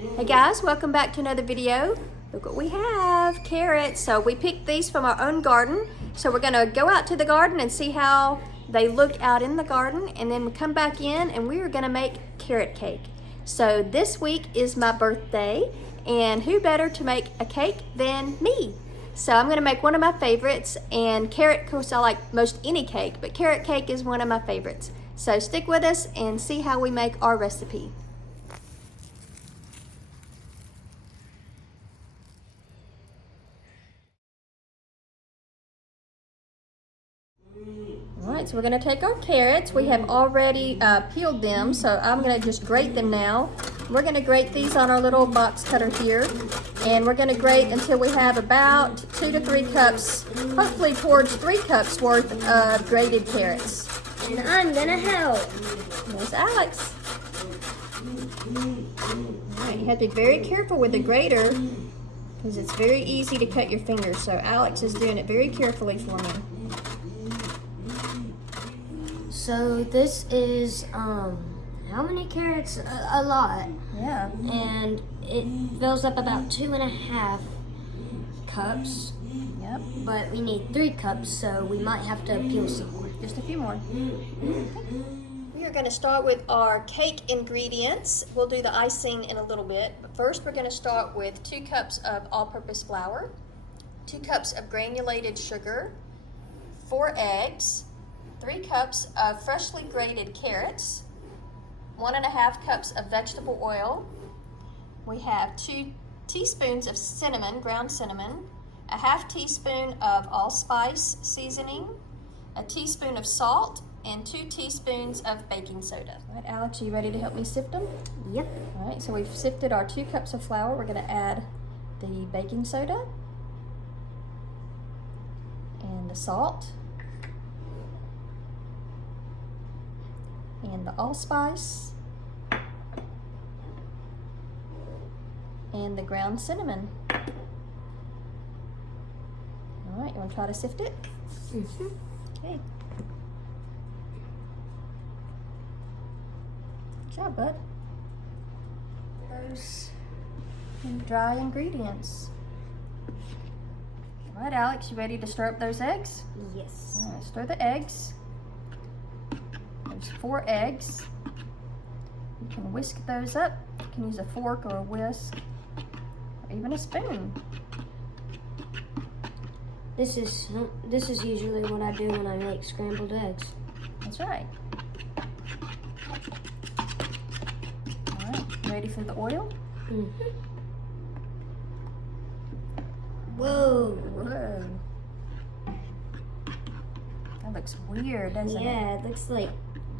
Hey guys, welcome back to another video. Look what we have, carrots. So we picked these from our own garden. So we're gonna go out to the garden and see how they look out in the garden, and then we come back in and we are gonna make carrot cake. So this week is my birthday, and who better to make a cake than me? So I'm gonna make one of my favorites, and carrot, of course I like most any cake, but carrot cake is one of my favorites. So stick with us and see how we make our recipe. All right, so we're gonna take our carrots. We have already peeled them, so I'm gonna just grate them now. We're gonna grate these on our little box cutter here, and we're gonna grate until we have about 2 to 3 cups, hopefully towards 3 cups worth of grated carrots. And I'm gonna help. There's Alex. All right, you have to be very careful with the grater because it's very easy to cut your fingers, so Alex is doing it very carefully for me. So this is how many carrots? A lot. Yeah. And it fills up about 2.5 cups. Yep. But we need 3 cups, so we might have to peel some more. Just a few more. We are going to start with our cake ingredients. We'll do the icing in a little bit, but first we're going to start with 2 cups of all-purpose flour, 2 cups of granulated sugar, 4 eggs, 3 cups of freshly grated carrots, 1.5 cups of vegetable oil. We have 2 teaspoons of cinnamon, ground cinnamon, a 1/2 teaspoon of allspice seasoning, a teaspoon of salt, and 2 teaspoons of baking soda. All right, Alex, are you ready to help me sift them? Yep. All right, so we've sifted our 2 cups of flour. We're going to add the baking soda and the salt and the allspice and the ground cinnamon. All right, you want to try to sift it? Mm-hmm. Okay. Good job, bud. Those dry ingredients. All right, Alex, you ready to stir up those eggs? Yes. All right, stir the eggs. There's 4 eggs. You can whisk those up. You can use a fork or a whisk, or even a spoon. This is usually what I do when I make scrambled eggs. That's right. All right, ready for the oil? Mm-hmm. Whoa. Whoa. That looks weird, doesn't it? Yeah, it looks like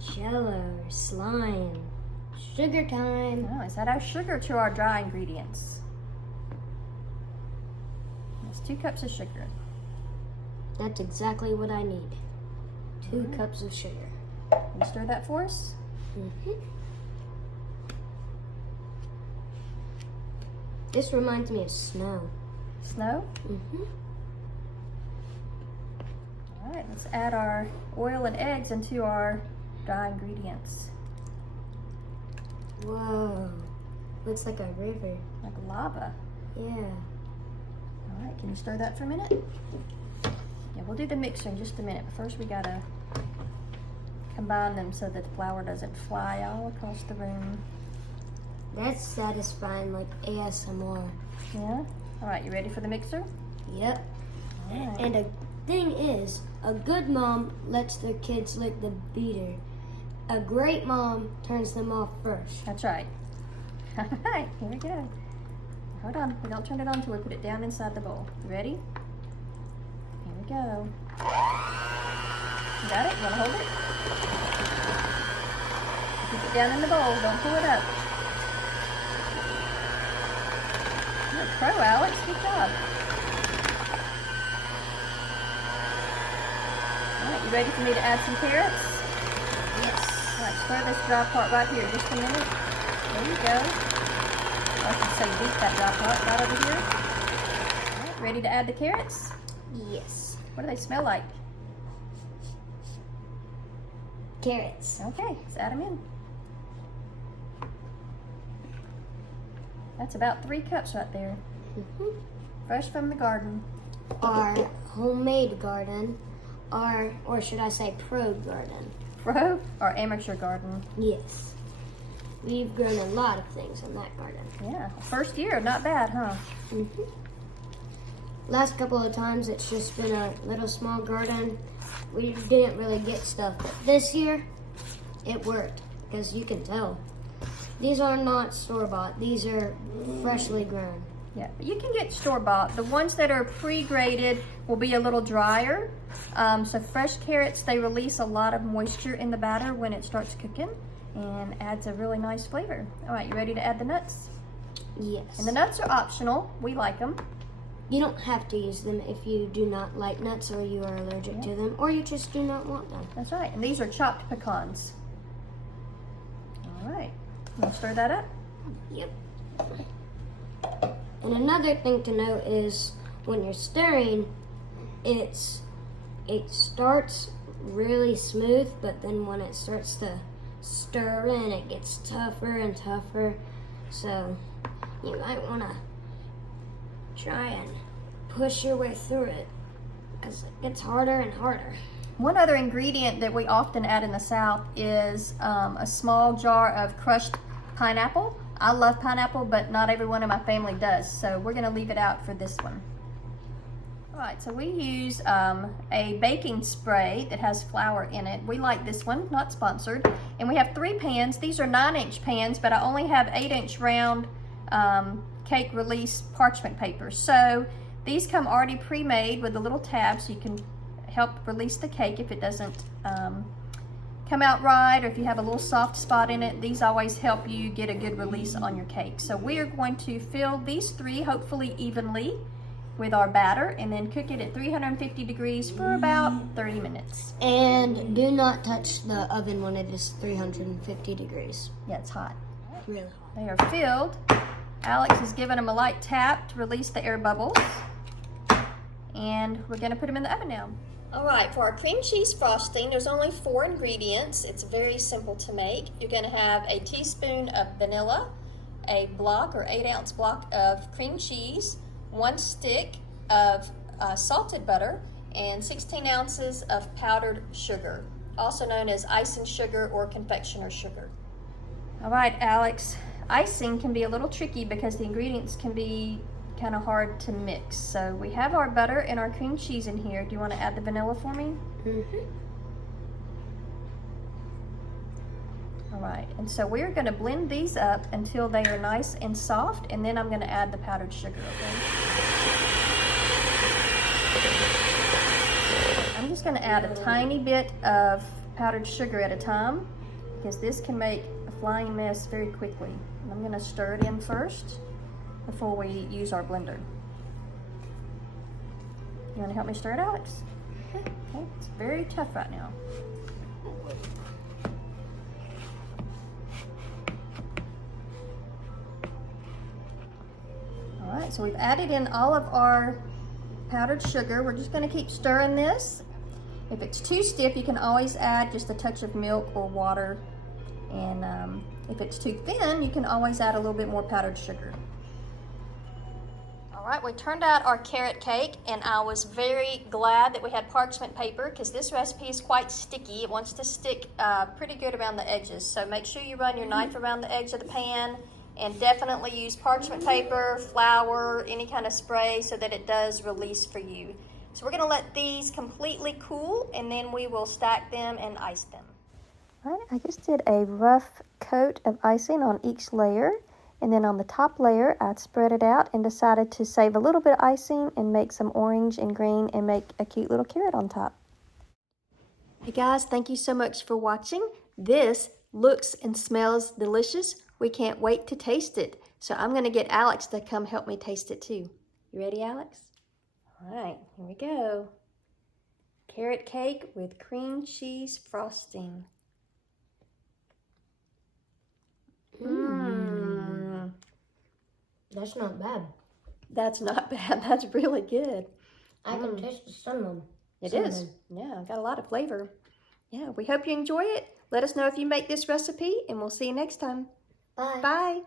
jello or slime. Sugar time. Oh, is that our sugar to our dry ingredients? That's 2 cups of sugar. That's exactly what I need. 2 cups of sugar. Can you stir that for us? Mm-hmm. This reminds me of snow. Snow? Mm-hmm. All right, let's add our oil and eggs into our dry ingredients. Whoa. Looks like a river. Like lava. Yeah. All right, can you stir that for a minute? Yeah, we'll do the mixer in just a minute, but first we gotta combine them so that the flour doesn't fly all across the room. That's satisfying, like ASMR. Yeah? All right, you ready for the mixer? Yep. All right. And a thing is, a good mom lets their kids lick the beater. A great mom turns them off first. That's right. All right, here we go. Hold on, we don't turn it on until we put it down inside the bowl. You ready? Here we go. You got it? You wanna hold it? Keep it down in the bowl, don't pull it up. You're a pro, Alex, good job. All right, you ready for me to add some carrots? Yes. All right, stir this dry part right here, just a minute. There you go. I can say beat that dry part right over here. All right, ready to add the carrots? Yes. What do they smell like? Carrots. Okay, let's add them in. That's about 3 cups right there. Fresh from the garden. Our homemade garden, or should I say pro garden? Pro or amateur garden? Yes. We've grown a lot of things in that garden. Yeah, first year, not bad, huh? Last couple of times it's just been a little small garden. We didn't really get stuff, but this year it worked, because you can tell. These are not store-bought, these are freshly grown. Yeah, but you can get store-bought. The ones that are pre-graded will be a little drier. So fresh carrots, they release a lot of moisture in the batter when it starts cooking and adds a really nice flavor. All right, you ready to add the nuts? Yes. And the nuts are optional. We like them. You don't have to use them if you do not like nuts or you are allergic to them or you just do not want them. That's right. And these are chopped pecans. All right. You want to stir that up? Yep. And another thing to note is when you're stirring, it starts really smooth, but then when it starts to stir in, it gets tougher and tougher. So you might want to try and push your way through it because it gets harder and harder. One other ingredient that we often add in the South is a small jar of crushed pineapple. I love pineapple, but not everyone in my family does, so we're gonna leave it out for this one. All right, so we use a baking spray that has flour in it. We like this one, not sponsored. And we have 3 pans. These are 9-inch pans, but I only have 8-inch round cake release parchment paper. So these come already pre-made with a little tab so you can help release the cake if it doesn't come out right, or if you have a little soft spot in it. These always help you get a good release on your cake. So we are going to fill these 3 hopefully evenly with our batter and then cook it at 350 degrees for about 30 minutes. And do not touch the oven when it is 350 degrees. Yeah, it's hot. Really hot. They are filled. Alex has given them a light tap to release the air bubbles. And we're gonna put them in the oven now. All right, for our cream cheese frosting, there's only 4 ingredients. It's very simple to make. You're gonna have a teaspoon of vanilla, a block or 8-ounce block of cream cheese, 1 stick of salted butter, and 16 ounces of powdered sugar, also known as icing sugar or confectioner sugar. All right, Alex, icing can be a little tricky because the ingredients can be kind of hard to mix. So we have our butter and our cream cheese in here. Do you want to add the vanilla for me? All right, and so we're going to blend these up until they are nice and soft, and then I'm going to add the powdered sugar, okay? I'm just going to add a tiny bit of powdered sugar at a time because this can make a flying mess very quickly. And I'm going to stir it in first before we use our blender. You want to help me stir it, Alex? Okay, it's very tough right now. All right, so we've added in all of our powdered sugar. We're just going to keep stirring this. If it's too stiff, you can always add just a touch of milk or water. And if it's too thin, you can always add a little bit more powdered sugar. All right, we turned out our carrot cake, and I was very glad that we had parchment paper because this recipe is quite sticky. It wants to stick pretty good around the edges. So make sure you run your knife around the edge of the pan, and definitely use parchment paper, flour, any kind of spray so that it does release for you. So we're gonna let these completely cool, and then we will stack them and ice them. All right, I just did a rough coat of icing on each layer. And then on the top layer, I spread it out and decided to save a little bit of icing and make some orange and green and make a cute little carrot on top. Hey guys, thank you so much for watching. This looks and smells delicious. We can't wait to taste it. So I'm gonna get Alex to come help me taste it too. You ready, Alex? All right, here we go. Carrot cake with cream cheese frosting. That's not bad. That's not bad. That's really good. I can taste the cinnamon. It is. Yeah, got a lot of flavor. Yeah, we hope you enjoy it. Let us know if you make this recipe, and we'll see you next time. Bye. Bye.